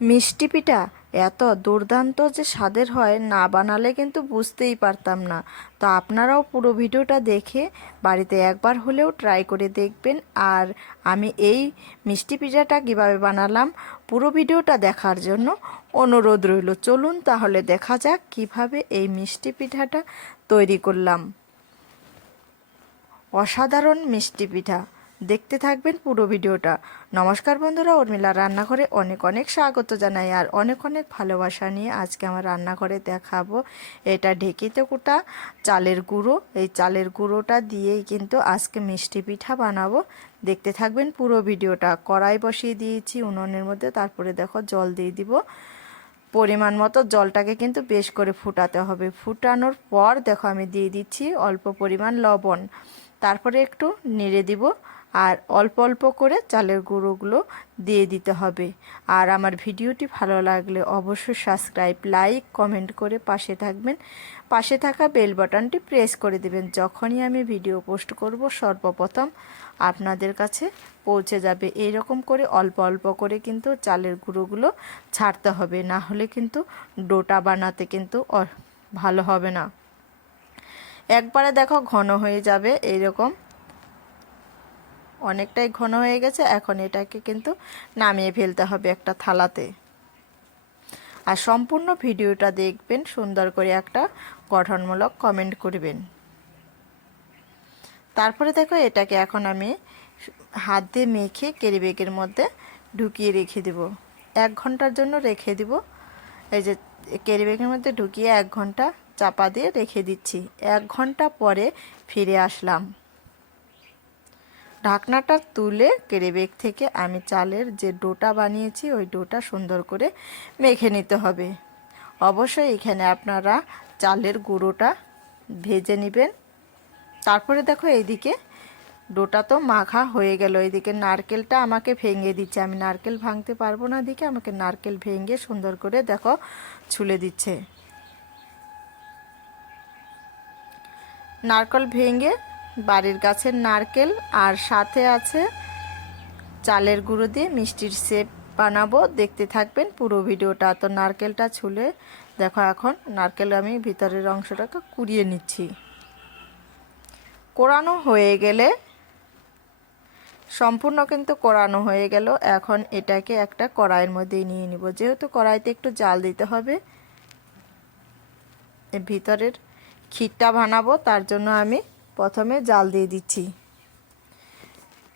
মিষ্টি পিঠা? এত দুর্দান্ত যে স্বাদের হয় না বানালে কিন্তু বুঝতেই পারতাম না। তো আপনারাও পুরো ভিডিওটা দেখে বাড়িতে একবার হলেও ট্রাই করে দেখবেন। আর আমি এই মিষ্টি পিঠাটা কীভাবে বানালাম পুরো ভিডিওটা দেখার জন্য অনুরোধ রইল। চলুন তাহলে দেখা যাক কীভাবে এই মিষ্টি পিঠাটা তৈরি করলাম। অসাধারণ মিষ্টি পিঠা। দেখতে থাকবেন পুরো ভিডিওটা। নমস্কার বন্ধুরা, উর্মিলা রান্নাঘরে অনেক অনেক স্বাগত জানাই আর অনেক অনেক ভালোবাসা নিয়ে আজকে আমার রান্নাঘরে দেখাবো। এটা ঢেকিতে কুটা চালের গুঁড়ো। এই চালের গুঁড়োটা দিয়েই কিন্তু আজকে মিষ্টি পিঠা বানাবো। দেখতে থাকবেন পুরো ভিডিওটা। কড়াই বসিয়ে দিয়েছি উনুনের মধ্যে, তারপরে দেখো জল দিয়ে দিব। পরিমাণ মতো জলটাকে কিন্তু বেশ করে ফুটাতে হবে। ফুটানোর পর দেখো আমি দিয়ে দিচ্ছি অল্প পরিমাণ লবণ। তারপরে একটু নেড়ে দিব। আর অল্প অল্প করে চালের গুঁড়োগুলো দিয়ে দিতে হবে। আর আমার ভিডিওটি ভালো লাগলে অবশ্যই সাবস্ক্রাইব, লাইক, কমেন্ট করে পাশে থাকবেন। পাশে থাকা বেল বাটনটি প্রেস করে দেবেন। যখনই আমি ভিডিও পোস্ট করব, সর্বপ্রথম আপনাদের কাছে পৌঁছে যাবে। এই রকম করে অল্প অল্প করে কিন্তু চালের গুঁড়োগুলো ছাড়তে হবে। না হলে কিন্তু ডোটা বানাতে কিন্তু ভালো হবে না। একবারে দেখো ঘন হয়ে যাবে এইরকম অনেকটাই ঘন হয়ে গেছে, এখন এটাকে কিন্তু নামিয়ে ফেলতে হবে একটা থালাতে। আর সম্পূর্ণ ভিডিওটা দেখবেন, সুন্দর করে একটা গঠনমূলক কমেন্ট করবেন। তারপরে দেখো, এটাকে এখন আমি হাত দিয়ে মেখে কেরিবেগের মধ্যে ঢুকিয়ে রেখে দেব। এক ঘণ্টার জন্য রেখে দিব। এই যে কেরিবেগের মধ্যে ঢুকিয়ে এক ঘণ্টা চাপা দিয়ে রেখে দিচ্ছি। এক ঘণ্টা পরে ফিরে আসলাম। ঢাকনাটা তুলে কেরেবেগ থেকে আমি চালের যে ডোটা বানিয়েছি, ওই ডোটা সুন্দর করে মেখে নিতে হবে। অবশ্যই এখানে আপনারা চালের গুঁড়োটা ভেজে নেবেন। তারপরে দেখো এইদিকে ডোটা তো মাখা হয়ে গেল। এইদিকে নারকেলটা আমাকে ভেঙে দিচ্ছে। আমি নারকেল ভাঙতে পারব না দিকে আমাকে নারকেল ভেঙে সুন্দর করে দেখো ছুলে দিচ্ছে। নারকেল ভেঙে বাড়ির গাছের নারকেল আর সাথে আছে চালের গুঁড়ো দিয়ে মিষ্টির সেপ বানাবো। দেখতে থাকবেন পুরো ভিডিওটা। তো নারকেলটা ছুলে দেখো এখন নারকেল আমি ভিতরের অংশটাকে কুড়িয়ে নিচ্ছি। কোরানো হয়ে গেলে, সম্পূর্ণ কিন্তু কোরানো হয়ে গেল। এখন এটাকে একটা কড়াইয়ের মধ্যে নিয়ে নিব। যেহেতু কড়াইতে একটু জাল দিতে হবে ভিতরের ক্ষীরটা বানাবো। তার জন্য আমি প্রথমে জাল দিয়ে দিচ্ছি।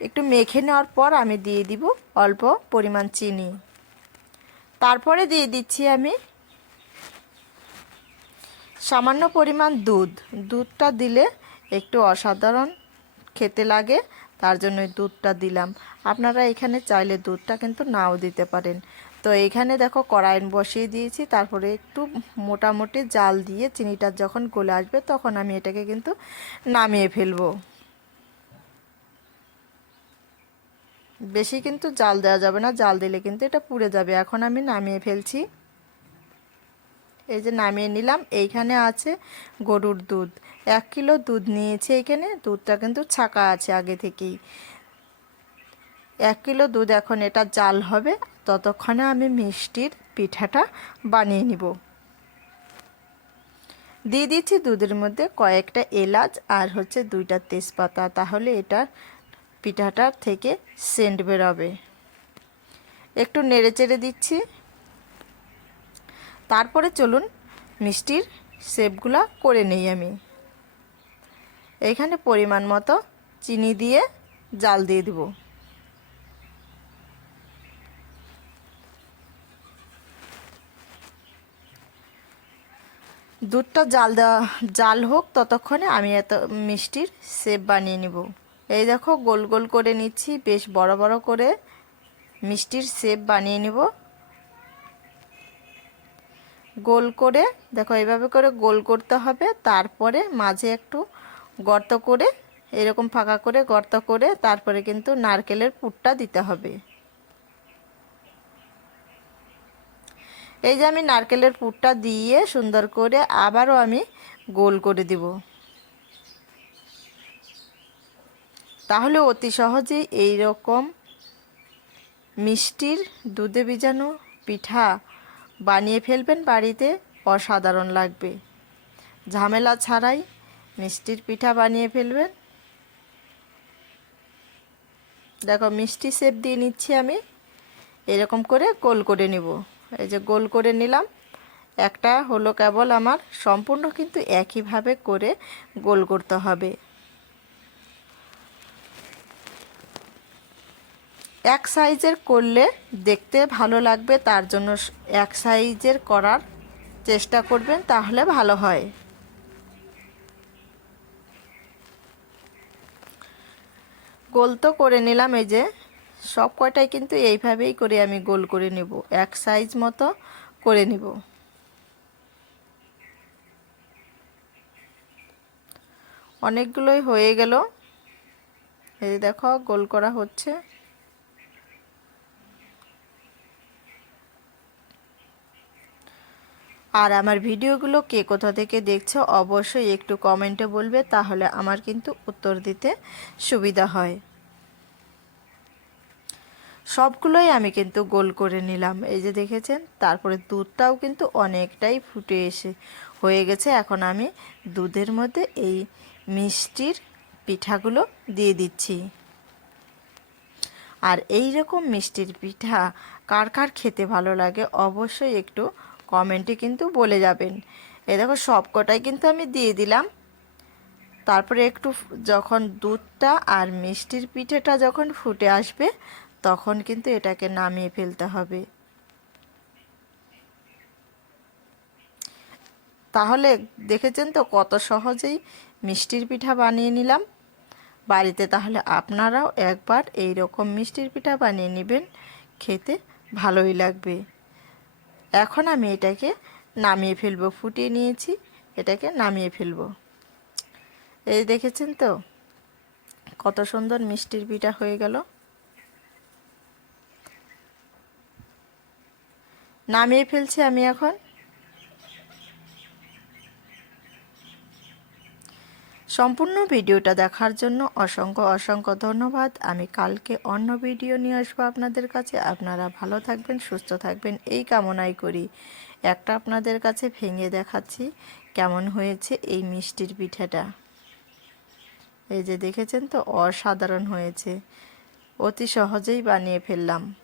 একটু মেখে নেওয়ার পর আমি দিয়ে দিব অল্প পরিমাণ চিনি। তারপরে দিয়ে দিচ্ছি আমি সামান্য পরিমাণ দুধ। দুধটা দিলে একটু অসাধারণ খেতে লাগে, তার জন্য দুধটা দিলাম। আপনারা এখানে চাইলে দুধটা কিন্তু নাও দিতে পারেন। তো এখানে দেখো কড়াইন বসিয়ে দিয়েছি, তারপরে একটু মোটামুটি জাল দিয়ে চিনিটা যখন গলে আসবে তখন আমি এটাকে কিন্তু নামিয়ে ফেলব। বেশি কিন্তু জাল দেওয়া যাবে না, জাল দিলে কিন্তু এটা পুড়ে যাবে। এখন আমি নামিয়ে ফেলছি। এই যে নামিয়ে নিলাম, এইখানে আছে গরুর দুধ। এক কিলো দুধ নিয়েছি এইখানে দুধটা কিন্তু ছাকা আছে আগে থেকেই। এক কিলো দুধ এখন এটা জাল হবে ততক্ষণে আমি মিষ্টির পিঠাটা বানিয়ে নিব। দিয়ে দিচ্ছি দুধের মধ্যে কয়েকটা এলাচ আর হচ্ছে দুইটা তেজপাতা, তাহলে এটার পিঠাটার থেকে সেন্ট বেরোবে। একটু নেড়ে চেড়ে দিচ্ছি। তারপরে চলুন মিষ্টির শেপগুলা করে নেই আমি। এইখানে পরিমাণ মতো চিনি দিয়ে জাল দিয়ে দেবো। দুধটা জাল দেওয়া জাল হোক, ততক্ষণে আমি এত মিষ্টির সেপ বানিয়ে নিব। এই দেখো, গোল গোল করে নিচ্ছি, বেশ বড় বড় করে মিষ্টির সেপ বানিয়ে নিব। গোল করে, দেখো, এইভাবে করে গোল করতে হবে, তারপরে মাঝে একটু গর্ত করে, এরকম ফাঁকা করে গর্ত করে, তারপরে কিন্তু নারকেলের পুরটা দিতে হবে। এই যে আমি নারকেলের পুরটা দিয়ে সুন্দর করে আবারও আমি গোল করে দিব। তাহলে অতি সহজেই এই রকম মিষ্টির দুধে ভিজানো পিঠা বানিয়ে ফেলবেন বাড়িতে, অসাধারণ লাগবে। ঝামেলা ছাড়াই মিষ্টির পিঠা বানিয়ে ফেলবেন। দেখো, মিষ্টি শেপ দিয়ে নিচ্ছি আমি, এরকম করে গোল করে নিব। এই যে গোল করে নিলাম। একটা হলো কেবল আমার, সম্পূর্ণ কিন্তু একইভাবে করে গোল করতে হবে। এক সাইজের করলে দেখতে ভালো লাগবে, তার জন্য এক সাইজের করার চেষ্টা করবেন, তাহলে ভালো হয়। গোল তো করে নিলাম, এই যে সব কয়টাই কিন্তু এইভাবেই করে আমি গোল করে নেব। এক সাইজ মতো করে নিব। অনেকগুলোই হয়ে গেল। এই দেখো, গোল করা হচ্ছে। আর আমার ভিডিওগুলো কে কোথা থেকে দেখছ অবশ্যই একটু কমেন্টে বলবে, তাহলে আমার কিন্তু উত্তর দিতে সুবিধা হয়। সবগুলোই আমি কিন্তু গোল করে নিলাম। এই যে দেখেছেন, তারপরে দুধটাও কিন্তু অনেকটাই ফুটে এসে হয়ে গেছে। এখন আমি দুধের মধ্যে এই মিষ্টির পিঠাগুলো দিয়ে দিচ্ছি। আর এই রকম মিষ্টির পিঠা কার কার খেতে ভালো লাগে অবশ্যই একটু কমেন্টে কিন্তু বলে যাবেন। এ দেখো সব কটাই কিন্তু আমি দিয়ে দিলাম। তারপরে একটু যখন দুধটা আর মিষ্টির পিঠেটা যখন ফুটে আসবে তখন কিন্তু এটাকে নামিয়ে ফেলতে হবে। তাহলে দেখেছেন তো কত সহজেই মিষ্টির পিঠা বানিয়ে নিলাম। বাড়িতে তাহলে আপনারাও একবার এই রকম মিষ্টির পিঠা বানিয়ে নেবেন, খেতে ভালোই লাগবে। এখন আমি এটাকে নামিয়ে ফেলব, ফুটিয়ে নিয়েছি, এটাকে নামিয়ে ফেলব। এই দেখেছেন তো কত সুন্দর মিষ্টির পিঠা হয়ে গেল। নামিয়ে ফেলছি আমি এখন। সম্পূর্ণ ভিডিওটা দেখার জন্য অসংখ্য অসংখ্য ধন্যবাদ। আমি কালকে অন্য ভিডিও নিয়ে আসব আপনাদের কাছে। আপনারা ভালো থাকবেন, সুস্থ থাকবেন, এই কামনাই করি। একটা আপনাদের কাছে ভেঙে দেখাচ্ছি কেমন হয়েছে এই মিষ্টির পিঠাটা। এই যে দেখেছেন তো, অসাধারণ হয়েছে। অতি সহজেই বানিয়ে ফেললাম।